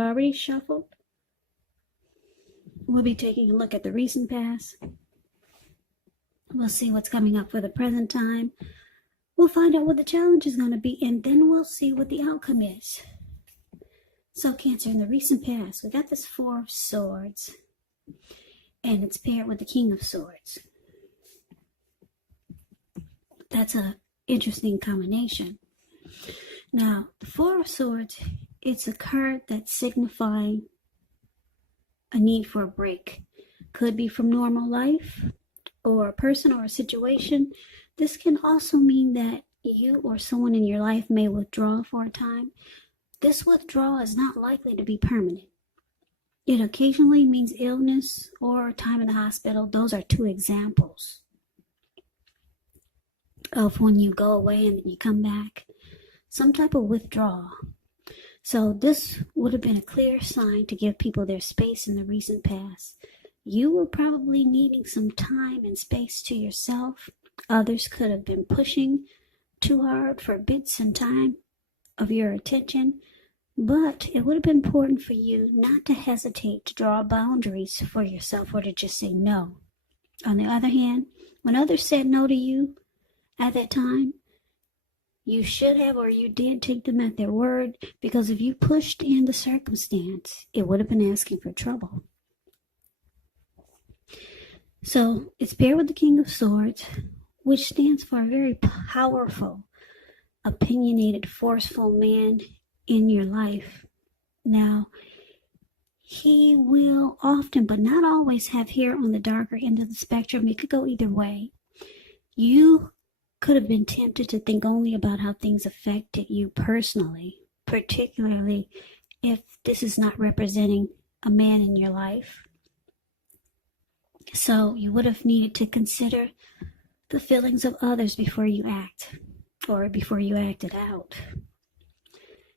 Already shuffled. We'll be taking a look at the recent past. We'll see what's coming up for the present time. We'll find out what the challenge is going to be, and then we'll see what the outcome is. So Cancer, in the recent past, we got this Four of Swords, and it's paired with the King of Swords. That's an interesting combination. Now, the Four of Swords, it's a card that's signifying a need for a break. Could be from normal life, or a person or a situation. This can also mean that you or someone in your life may withdraw for a time. This withdrawal is not likely to be permanent. It occasionally means illness or time in the hospital. Those are two examples of when you go away and then you come back. Some type of withdrawal. So this would have been a clear sign to give people their space in the recent past. You were probably needing some time and space to yourself. Others could have been pushing too hard for bits and time of your attention. But it would have been important for you not to hesitate to draw boundaries for yourself or to just say no. On the other hand, when others said no to you at that time, you should have or you did take them at their word, because if you pushed in the circumstance, it would have been asking for trouble. So it's paired with the King of Swords, which stands for a very powerful, opinionated, forceful man in your life. Now, he will often, but not always, have hair on the darker end of the spectrum. It could go either way. You could have been tempted to think only about how things affected you personally, particularly if this is not representing a man in your life. So you would have needed to consider the feelings of others before you act, or before you acted out.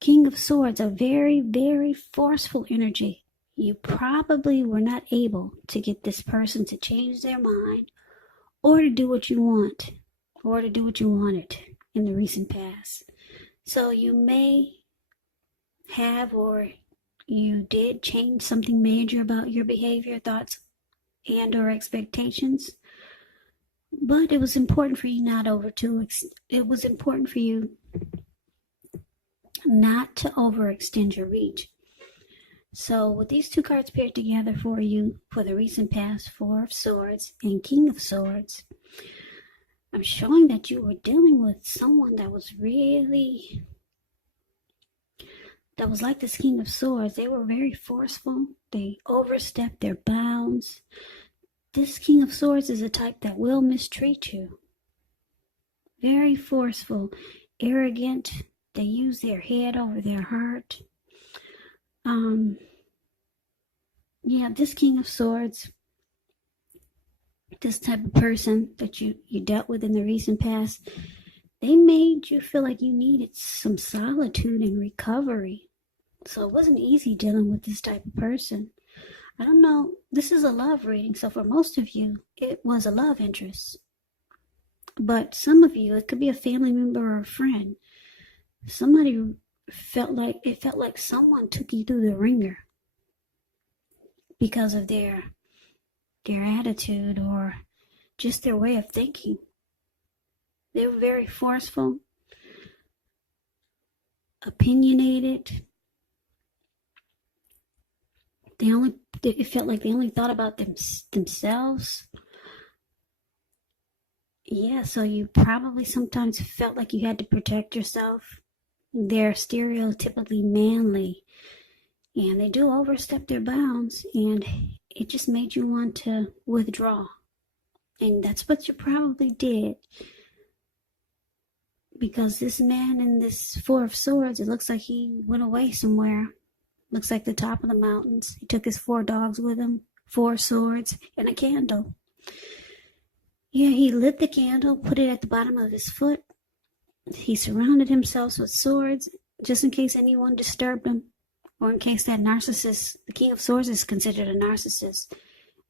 King of Swords, a very, very forceful energy. You probably were not able to get this person to change their mind or to do what you want or to do what you wanted in the recent past. So you may have or you did change something major about your behavior, thoughts, and or expectations. But it was important for you it was important for you not to overextend your reach. So with these two cards paired together for you for the recent past, Four of Swords and King of Swords, I'm showing that you were dealing with someone that was like this King of Swords. They were very forceful. They overstepped their bounds. This King of Swords is a type that will mistreat you. Very forceful, arrogant. They use their head over their heart. This King of Swords, this type of person that you dealt with in the recent past, they made you feel like you needed some solitude and recovery. So it wasn't easy dealing with this type of person. I don't know, this is a love reading, so for most of you, it was a love interest. But some of you, it could be a family member or a friend. Somebody felt like someone took you through the ringer because of their attitude or just their way of thinking. They were very forceful, opinionated. It felt like they only thought about themselves. Yeah, so you probably sometimes felt like you had to protect yourself. They're stereotypically manly, and they do overstep their bounds, and it just made you want to withdraw. And that's what you probably did, because this man in this Four of Swords, it looks like he went away somewhere. Looks like the top of the mountains. He took his 4 dogs with him, 4 swords, and a candle. Yeah, he lit the candle, put it at the bottom of his foot. He surrounded himself with swords just in case anyone disturbed him, or in case that narcissist, the King of Swords is considered a narcissist,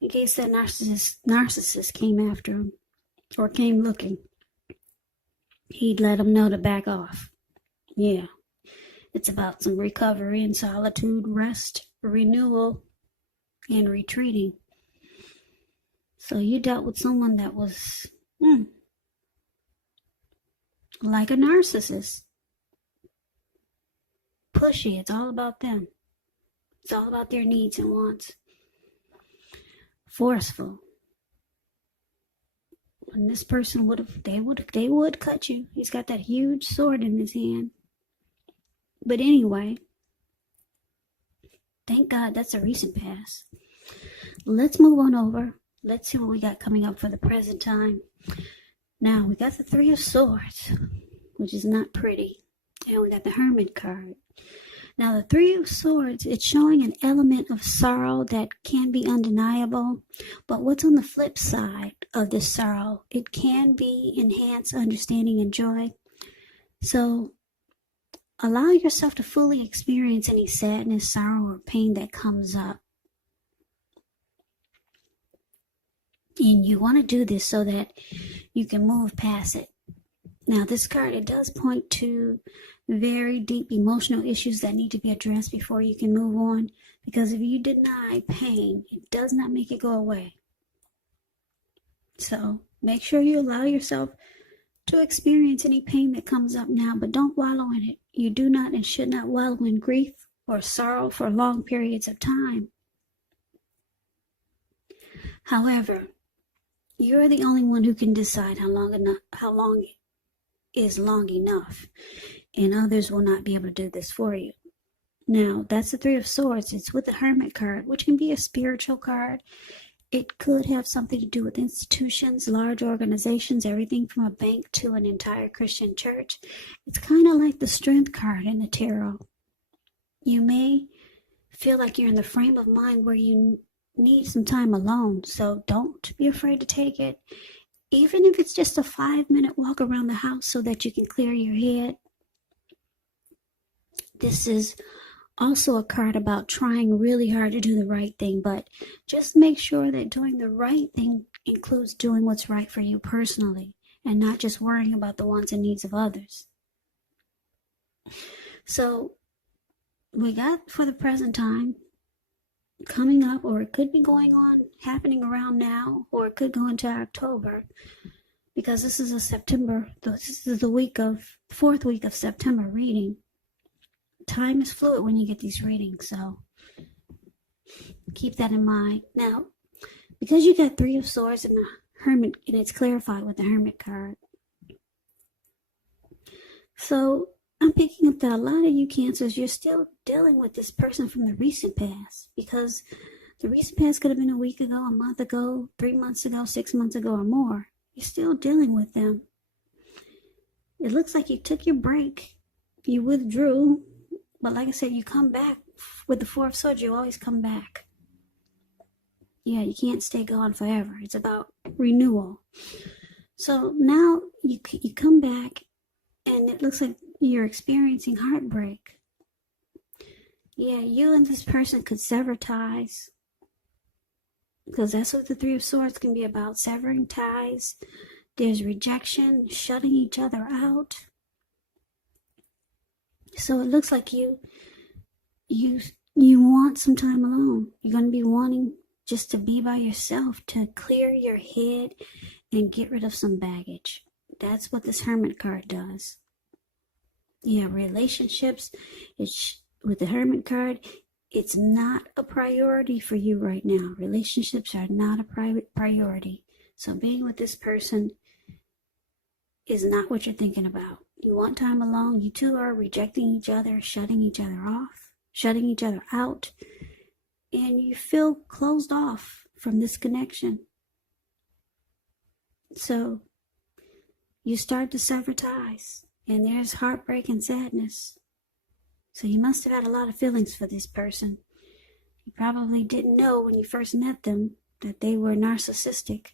in case that narcissist came after him or came looking, he'd let him know to back off. Yeah. It's about some recovery and solitude, rest, renewal, and retreating. So you dealt with someone that was like a narcissist. Pushy. It's all about them. It's all about their needs and wants. Forceful. And this person they would cut you. He's got that huge sword in his hand. But anyway, thank God that's a recent past. Let's move on over. Let's see what we got coming up for the present time. Now, we got the Three of Swords, which is not pretty. And we got the Hermit card. Now, the Three of Swords, it's showing an element of sorrow that can be undeniable. But what's on the flip side of this sorrow? It can be enhanced understanding and joy. So, allow yourself to fully experience any sadness, sorrow, or pain that comes up. And you want to do this so that you can move past it. Now, this card, it does point to very deep emotional issues that need to be addressed before you can move on. Because if you deny pain, it does not make it go away. So, make sure you allow yourself to experience any pain that comes up now, but don't wallow in it. You do not and should not wallow in grief or sorrow for long periods of time. However, you're the only one who can decide how long is long enough, and others will not be able to do this for you. Now, that's the Three of Swords. It's with the Hermit card, which can be a spiritual card. It could have something to do with institutions, large organizations, everything from a bank to an entire Christian church. It's kind of like the Strength card in the tarot. You may feel like you're in the frame of mind where you need some time alone, so don't be afraid to take it. Even if it's just a 5-minute walk around the house so that you can clear your head. This is also a card about trying really hard to do the right thing, but just make sure that doing the right thing includes doing what's right for you personally and not just worrying about the wants and needs of others. So we got, for the present time, coming up, or it could be going on, happening around now, or it could go into October, because this is the fourth week of September reading. Time is fluid when you get these readings, so keep that in mind. Now, because you got Three of Swords and the Hermit, and it's clarified with the Hermit card, so I'm picking up that a lot of you Cancers, you're still dealing with this person from the recent past, because the recent past could have been a week ago, a month ago, 3 months ago, 6 months ago, or more. You're still dealing with them. It looks like you took your break, you withdrew, but like I said, you come back. With the Four of Swords, you always come back. Yeah, you can't stay gone forever. It's about renewal. So now you come back, and it looks like you're experiencing heartbreak. Yeah, you and this person could sever ties, because that's what the Three of Swords can be about, severing ties. There's rejection, shutting each other out. So it looks like you want some time alone. You're going to be wanting just to be by yourself, to clear your head and get rid of some baggage. That's what this Hermit card does. Yeah, relationships, with the Hermit card, it's not a priority for you right now. Relationships are not a priority. So being with this person is not what you're thinking about. You want time alone. You two are rejecting each other, shutting each other off, shutting each other out, and you feel closed off from this connection. So you start to sever ties, and there's heartbreak and sadness. So you must have had a lot of feelings for this person. You probably didn't know when you first met them that they were narcissistic.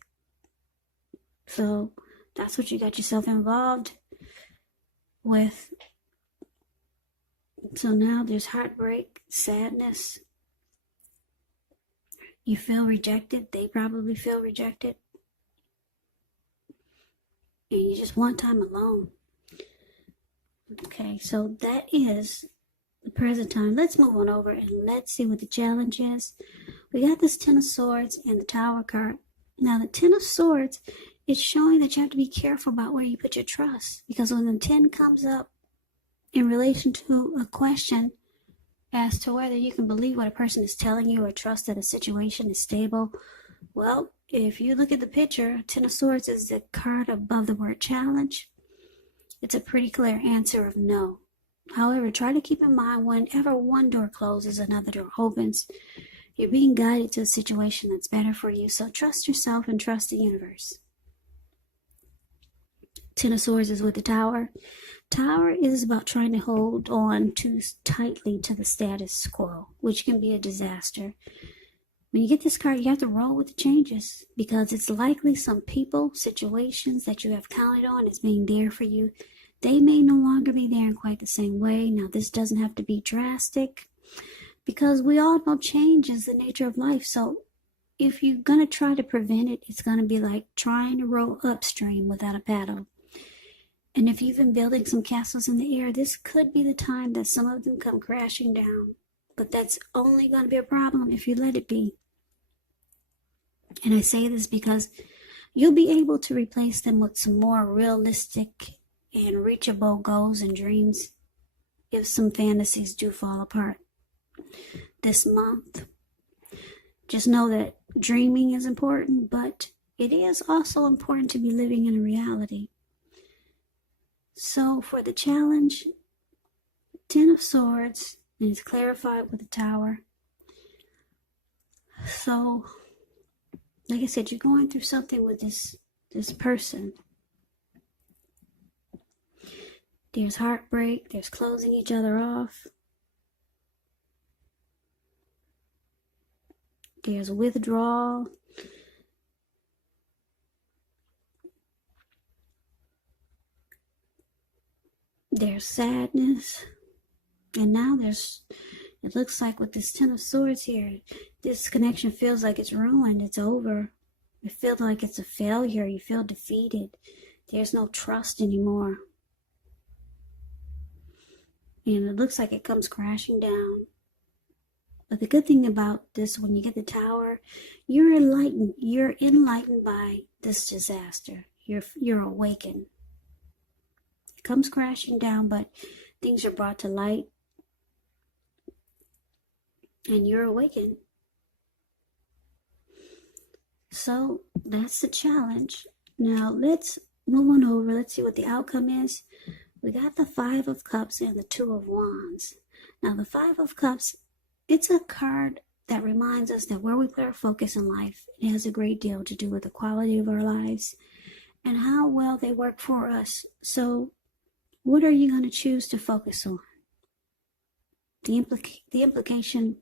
So that's what you got yourself involved with. So now there's heartbreak, sadness. You feel rejected. They probably feel rejected. And you just want time alone. Okay, so that is present time. Let's move on over and let's see what the challenge is. We got this Ten of Swords and the Tower card. Now, the Ten of Swords is showing that you have to be careful about where you put your trust. Because when the 10 comes up in relation to a question as to whether you can believe what a person is telling you or trust that a situation is stable, well, if you look at the picture, Ten of Swords is the card above the word challenge. It's a pretty clear answer of no. However, try to keep in mind whenever one door closes, another door opens. You're being guided to a situation that's better for you, so trust yourself and trust the universe. Ten of Swords is with the Tower. Tower is about trying to hold on too tightly to the status quo, which can be a disaster. When you get this card, you have to roll with the changes because it's likely some people, situations that you have counted on as being there for you, they may no longer be there in quite the same way. Now, this doesn't have to be drastic because we all know change is the nature of life. So if you're going to try to prevent it, it's going to be like trying to row upstream without a paddle. And if you've been building some castles in the air, this could be the time that some of them come crashing down. But that's only going to be a problem if you let it be. And I say this because you'll be able to replace them with some more realistic and reachable goals and dreams if some fantasies do fall apart this month. Just know that dreaming is important, but it is also important to be living in a reality. So for the challenge, Ten of Swords, and it's clarified with the Tower. So, like I said, you're going through something with this person. There's heartbreak, there's closing each other off. There's withdrawal. There's sadness. And now it looks like with this Ten of Swords here, this connection feels like it's ruined, it's over. It feels like it's a failure, you feel defeated. There's no trust anymore. And it looks like it comes crashing down. But the good thing about this, when you get the Tower, you're enlightened. You're enlightened by this disaster. You're awakened. It comes crashing down, but things are brought to light. And you're awakened. So that's the challenge. Now let's move on over. Let's see what the outcome is. We got the Five of Cups and the Two of Wands. Now the Five of Cups, it's a card that reminds us that where we put our focus in life, it has a great deal to do with the quality of our lives and how well they work for us. So what are you going to choose to focus on? The implication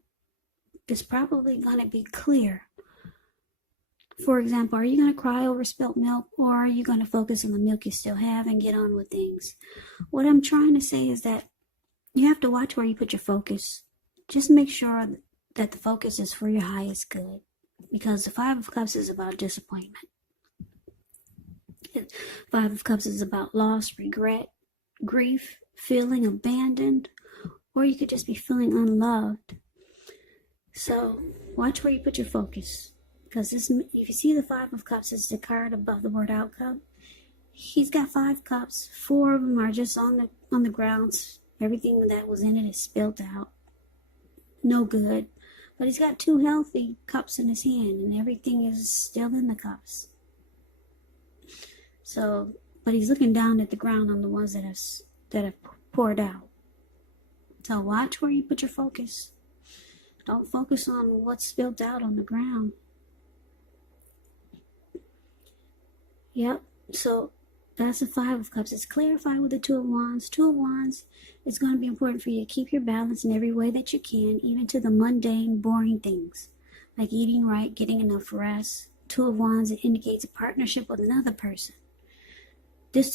is probably going to be clear. For example, are you going to cry over spilt milk, or are you going to focus on the milk you still have and get on with things? What I'm trying to say is that you have to watch where you put your focus. Just make sure that the focus is for your highest good, because the Five of Cups is about disappointment. Five of Cups is about loss, regret, grief, feeling abandoned, or you could just be feeling unloved. So watch where you put your focus. Because if you see the Five of Cups is the card above the word outcome, he's got 5 cups. 4 of them are just on the grounds. Everything that was in it is spilled out. No good. But he's got 2 healthy cups in his hand, and everything is still in the cups. So, but he's looking down at the ground on the ones that have poured out. So watch where you put your focus. Don't focus on what's spilled out on the ground. Yep, so that's the Five of Cups. It's clarified with the Two of Wands. Two of Wands is going to be important for you to keep your balance in every way that you can, even to the mundane, boring things, like eating right, getting enough rest. Two of Wands, it indicates a partnership with another person.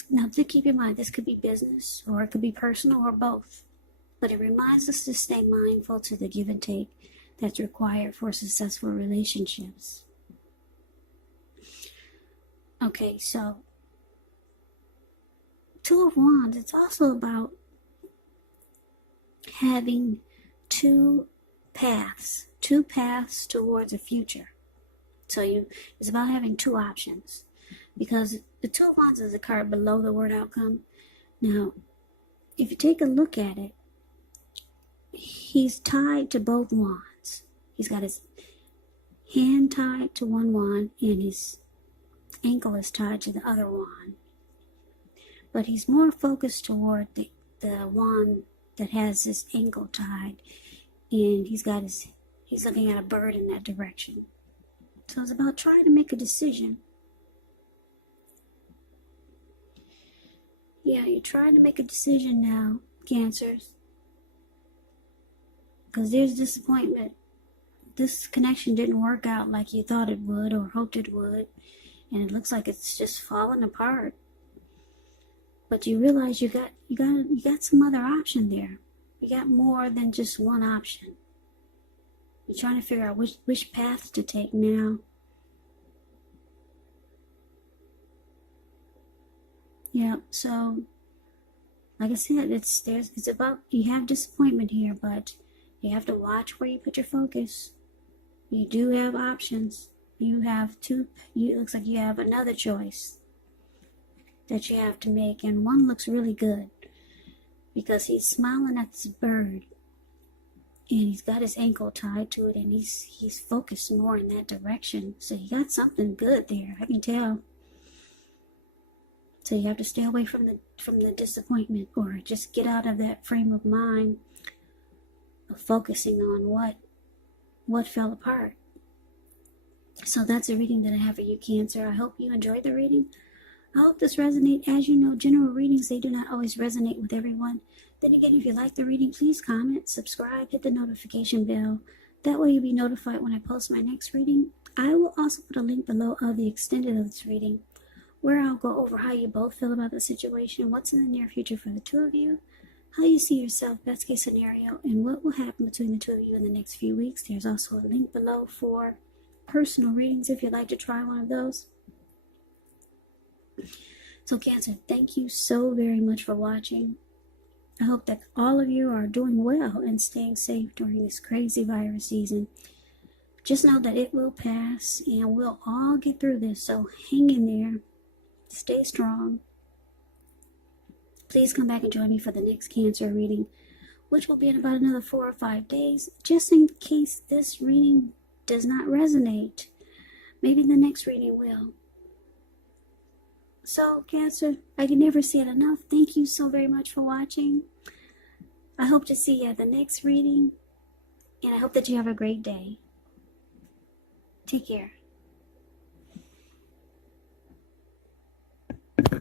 Now, to keep in mind, this could be business, or it could be personal, or both. But it reminds us to stay mindful to the give and take that's required for successful relationships. Okay, so Two of Wands, it's also about having two paths towards a future. So it's about having two options, because the Two of Wands is a card below the word outcome. Now, if you take a look at it, he's tied to both wands. He's got his hand tied to one wand and his ankle is tied to the other wand. But he's more focused toward the wand that has his ankle tied, and he's looking at a bird in that direction. So it's about trying to make a decision. Yeah, you're trying to make a decision now, Cancers. Because there's disappointment. This connection didn't work out like you thought it would or hoped it would. And it looks like it's just falling apart. But you realize you got some other option there. You got more than just one option. You're trying to figure out which path to take now. Yeah, so like I said, it's about, you have disappointment here, but you have to watch where you put your focus. You do have options. It looks like you have another choice that you have to make, and one looks really good because he's smiling at this bird and he's got his ankle tied to it, and he's focused more in that direction. So you got something good there, I can tell. So you have to stay away from the disappointment, or just get out of that frame of mind of focusing on what fell apart. So that's a reading that I have for you, Cancer. I hope you enjoyed the reading. I hope this resonates. As you know, general readings, they do not always resonate with everyone. Then again, if you like the reading, please comment, subscribe, hit the notification bell. That way you'll be notified when I post my next reading. I will also put a link below of the extended of this reading, where I'll go over how you both feel about the situation, what's in the near future for the two of you, how you see yourself, best case scenario, and what will happen between the two of you in the next few weeks. There's also a link below for personal readings if you'd like to try one of those. So Cancer, thank you so very much for watching. I hope that all of you are doing well and staying safe during this crazy virus season. Just know that it will pass and we'll all get through this, so hang in there. Stay strong. Please come back and join me for the next Cancer reading, which will be in about another 4 or 5 days, just in case this reading does not resonate. Maybe the next reading will. So, Cancer, I can never say it enough. Thank you so very much for watching. I hope to see you at the next reading, and I hope that you have a great day. Take care.